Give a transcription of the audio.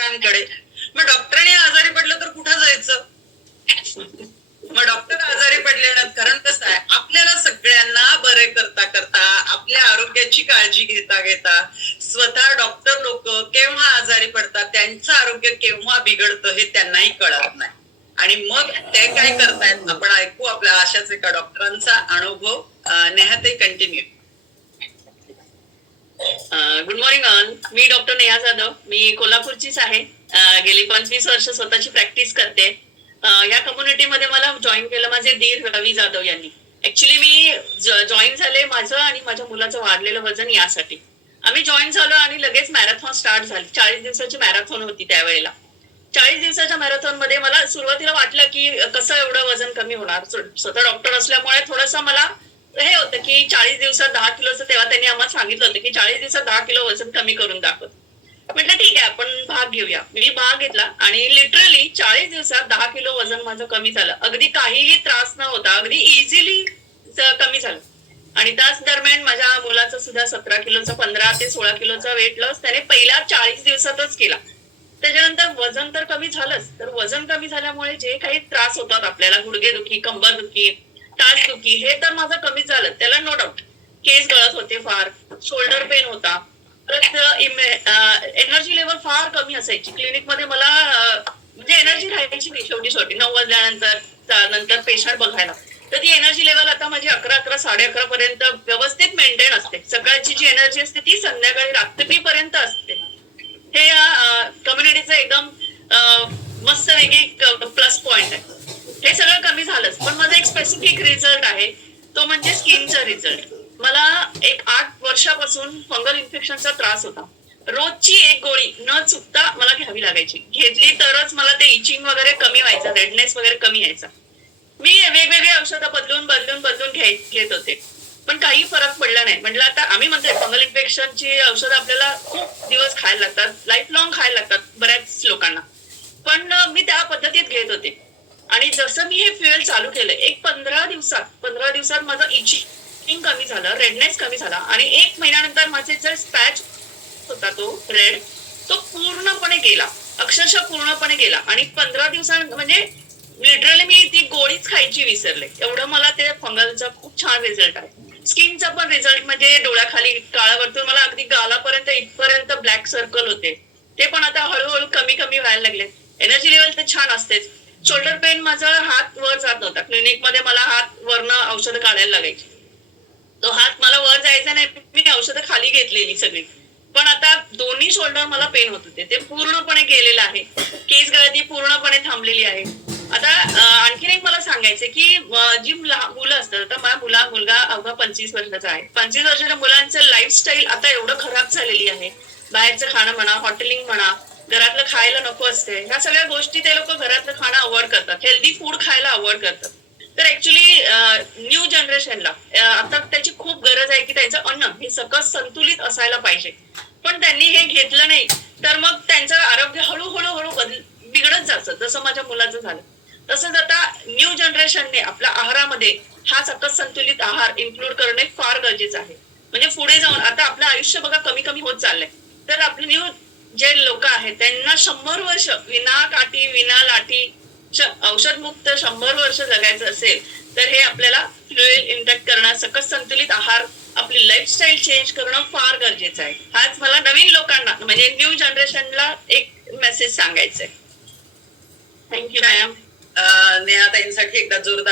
डॉक्टरांकडे. मग डॉक्टरांनी आजारी पडलं तर कुठं जायचं? मग डॉक्टर आजारी पडले ना कारण कसं आहे आपल्याला सगळ्यांना बरे करता करता आपल्या आरोग्याची काळजी घेता घेता स्वतः डॉक्टर लोक केव्हा आजारी पडतात त्यांचं आरोग्य केव्हा बिघडतं हे त्यांनाही कळत नाही. आणि मग ते काय करतायत आपण ऐकू आपल्या अशाच एका डॉक्टरांचा अनुभव अं, कंटिन्यू गुड मॉर्निंग ऑल मी डॉक्टर नेहा जाधव. मी कोल्हापूरचीच आहे. गेली पंचवीस वर्ष स्वतःची प्रॅक्टिस करते. या कम्युनिटीमध्ये मला जॉईन केलं माझे दीर रवी जाधव यांनी. ऍक्च्युली मी जॉईन झाले माझं आणि माझ्या मुलाचं वाढलेलं वजन यासाठी. आम्ही जॉईन झालो आणि लगेच मॅरेथॉन स्टार्ट झाली. चाळीस दिवसाची मॅरेथॉन होती त्यावेळेला. चाळीस दिवसाच्या मॅरेथॉनमध्ये मला सुरुवातीला वाटलं की कसं एवढं वजन कमी होणार? स्वतः डॉक्टर असल्यामुळे थोडंसं मला हे होतं की चाळीस दिवसात दहा किलोचं तेव्हा त्यांनी आम्हाला सांगितलं होतं की चाळीस दिवसात दहा किलो वजन कमी करून दाखवत म्हटलं ठीक आहे आपण भाग घेऊया. मी भाग घेतला आणि लिटरली चाळीस दिवसात दहा किलो वजन माझं कमी झालं. अगदी काहीही त्रास न होता अगदी इझिली कमी झालं. आणि त्याच दरम्यान माझ्या मुलाचं सुद्धा सतरा किलोचा पंधरा ते सोळा किलोचा वेट लॉस त्याने पहिल्या चाळीस दिवसातच केला. त्याच्यानंतर वजन तर कमी झालंच. तर वजन कमी झाल्यामुळे जे काही त्रास होतात आपल्याला गुडघेदुखी कंबर दुखी हे तर माझं कमी झालं. त्याला नो डाऊट केस गळत होते फार. शोल्डर पेन होता. परत uh, एनर्जी लेवल uh, फार कमी असायची. क्लिनिकमध्ये मला uh, म्हणजे एनर्जी राहायची नाही शेवटी शेवटी. नऊ वाजल्यानंतर नंतर पेशंट बघायला. तर ती एनर्जी लेवल आता माझी अकरा अकरा साडे अकरा पर्यंत व्यवस्थित मेंटेन असते. सकाळची जी एनर्जी असते ती संध्याकाळी रात्रीपर्यंत असते. हे या कम्युनिटीचं एकदम मस्त वेगळी प्लस पॉइंट आहे. हे सगळं कमी झालंच. पण माझा एक स्पेसिफिक रिझल्ट आहे. तो म्हणजे स्किनचा रिझल्ट मला एक आठ वर्षापासून फंगल इन्फेक्शनचा त्रास होता. रोजची एक गोळी न चुकता मला घ्यावी लागायची. घेतली तरच मला ते इचिंग वगैरे कमी व्हायचं रेडनेस वगैरे कमी यायचा. मी वेगवेगळे औषधं बदलून बदलून बदलून घेत होते. पण काही फरक पडला नाही. म्हटलं आता आम्ही म्हणतोय फंगल इन्फेक्शनची औषधं आपल्याला खूप दिवस खायला लागतात लाईफ लॉंग खायला लागतात बऱ्याच लोकांना. पण मी त्या पद्धतीत घेत होते. आणि जसं मी हे फ्युएल चालू केलं एक पंधरा दिवसात पंधरा दिवसात माझं इचिंग कमी झालं रेडनेस कमी झाला. आणि एक महिन्यानंतर माझे जर स्पॅच होता तो रेड तो पूर्णपणे गेला. अक्षरशः पूर्णपणे गेला. आणि पंधरा दिवसां म्हणजे लिटरली मी ती गोळीच खायची विसरले. एवढं मला ते फंगलचा खूप छान रिझल्ट आहे स्किनचा पण रिझल्ट म्हणजे डोळ्याखाली काळावरतून मला अगदी गालापर्यंत इथपर्यंत ब्लॅक सर्कल होते. ते पण आता हळूहळू कमी कमी व्हायला लागले. एनर्जी लेवल तर छान असतेच. शोल्डर पेन माझा हात वर जात नव्हता. क्लिनिकमध्ये मला हात वरनं औषधं काढायला लागायची. तो हात मला वर जायचा नाही मी औषधं खाली घेतलेली सगळी. पण आता दोन्ही शोल्डर मला पेन होत होते. ते पूर्णपणे गेलेलं आहे. केस गळती पूर्णपणे थांबलेली आहे. आता आणखीन एक मला सांगायचं की जी मुलं असतात आता माझ्या मुला मुलगा अवघा पंचवीस वर्षाचा आहे. पंचवीस वर्षाच्या मुलांचं लाईफस्टाईल आता एवढं खराब झालेली आहे. बाहेरचं खाणं म्हणा हॉटेलिंग म्हणा घरातलं खायला नको असते. ह्या सगळ्या गोष्टी ते लोक घरातलं खाणं अवॉइड करतात. हेल्दी फूड खायला अवॉइड करतात. तर ऍक्च्युली न्यू जनरेशनला आता त्याची खूप गरज आहे की त्यांचं अन्न हे सकस संतुलित असायला पाहिजे. पण त्यांनी हे घेतलं नाही तर मग त्यांचं आरोग्य हळूहळू हळू बदल बिघडत जातं. जसं माझ्या मुलाचं झालं. तसंच आता न्यू जनरेशनने आपल्या आहारामध्ये हा सकस संतुलित आहार इन्क्लूड करणे फार गरजेचं आहे. म्हणजे पुढे जाऊन आता आपलं आयुष्य बघा कमी कमी होत चाललंय. तर आपलं न्यू जे लोक आहेत त्यांना शंभर वर्ष विना काठी विना लाठी औषध मुक्त शंभर वर्ष जगायचं असेल तर हे आपल्याला फ्लुएल इंटॅक्ट करणं सकस संतुलित आहार आपली लाईफस्टाईल चेंज करणं फार गरजेचं आहे. हाच मला नवीन लोकांना म्हणजे न्यू जनरेशनला एक मेसेज सांगायचा आहे थँक्यू मॅम नेहा ताईंसाठी एकदा जोरदार